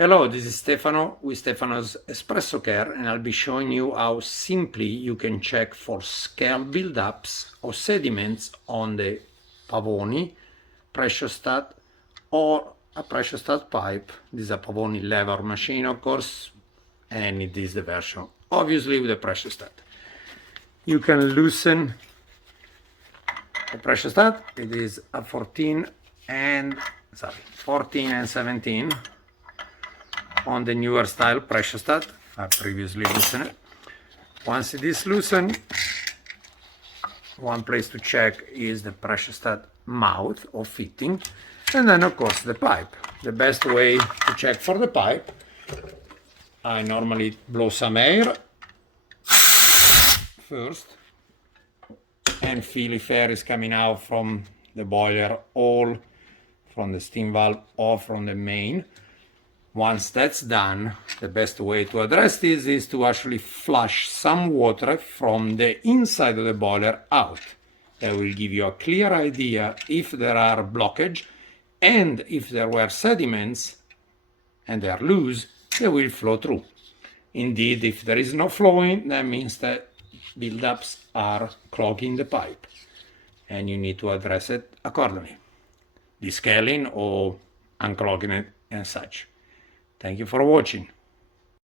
Hello, this is Stefano with Stefano's Espresso Care, and I'll be showing you how simply you can check for scale buildups or sediments on the Pavoni pressurestat or a pressurestat pipe. This is a Pavoni Lever machine, of course, and it is the version obviously with a pressurestat. You can loosen the pressurestat. It is a 14 and 17 on the newer style pressurestat. I previously loosened it. Once it is loosened, one place to check is the pressurestat mouth or fitting, and then of course the pipe. The best way to check for the pipe, I normally blow some air first and feel if air is coming out from the boiler or from the steam valve or from the main. Once that's done, the best way to address this is to actually flush some water from the inside of the boiler out. That will give you a clear idea if there are blockage, and if there were sediments and they are loose, they will flow through. Indeed, if there is no flowing, that means that buildups are clogging the pipe, and you need to address it accordingly, descaling or unclogging it and such. Thank you for watching.